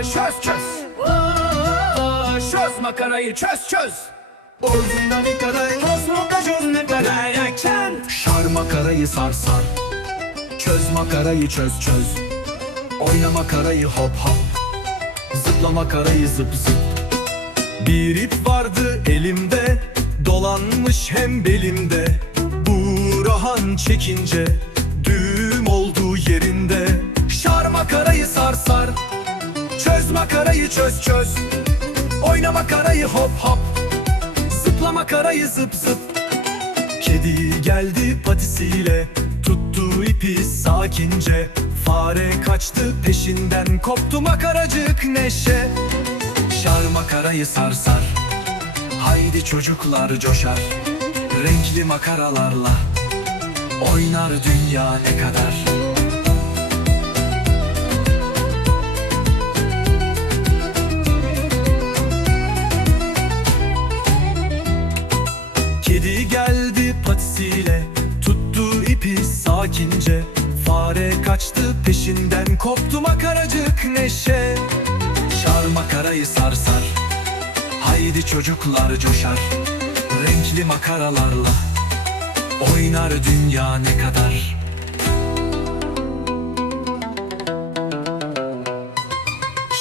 Çöz çöz. Aa, Çöz makarayı çöz çöz. Uzundan kadar Osmanlı çözme kadar kent. Şar makarayı sar sar. Çöz makarayı çöz çöz. Oyna makarayı hop hop. Zıpla makarayı zıp zıp. Bir ip vardı elimde. Dolanmış hem belimde. Burhan çekince çöz çöz. Oyna makarayı hop hop. Zıpla makarayı zıp zıp. Kedi geldi patisiyle. Tuttu ipi sakince. Fare kaçtı peşinden. Koptu makaracık neşe. Şar makarayı sar sar. Haydi çocuklar coşar. Renkli makaralarla Oynar dünya ne kadar Kedi geldi patisiyle Tuttu ipi sakince. Fare kaçtı peşinden Koptu makaracık neşe. Şar makarayı sar sar Haydi çocuklar coşar. Renkli makaralarla Oynar dünya ne kadar.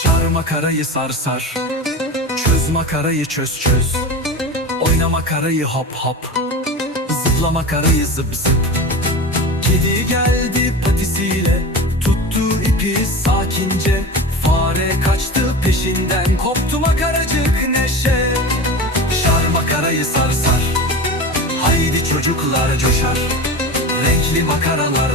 Şar makarayı sar sar Çöz makarayı çöz çöz makarayı hop hop. Zıpla makarayı zıp zıp. Kedi geldi patisiyle. Tuttu ipi sakince. Fare kaçtı peşinden. Koptu makaracık neşe. Şar makarayı sar sar Haydi çocuklar coşar. Renkli makaralarla